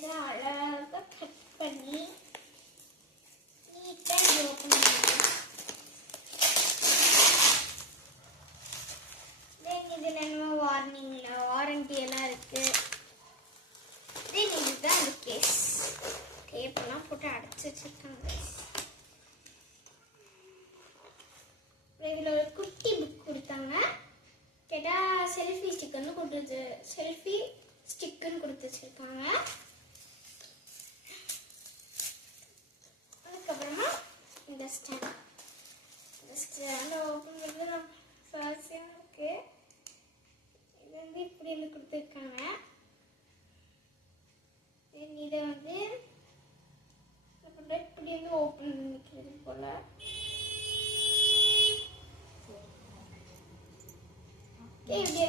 இதெல்லாம் அழகாக கட் பண்ணி நீட்டாக இது ஓப்பன் பண்ணிடுறேன். தென் இது நம்ம வாரண்டி எல்லாம் இருக்கு. தென் இதுதான் அந்த கேஸ். கேப்பெல்லாம் போட்டு அடைச்சி வச்சிருக்காங்க. இதில் ஒரு குட்டி புக் கொடுத்தாங்க. கேட்டால் செல்ஃபி ஸ்டிக்குன்னு கொடுத்து வச்சிருக்காங்க. அதுக்கப்புறமா இந்த ஸ்டாண்ட் ஓப்பன் பண்ணுறது நான் சாசியாக இருக்கு. இது வந்து இப்படி வந்து கொடுத்துருக்காங்க. இதை வந்து இப்படி வந்து ஓப்பன் பண்ணிக்கிறது போல. இப்படி வந்து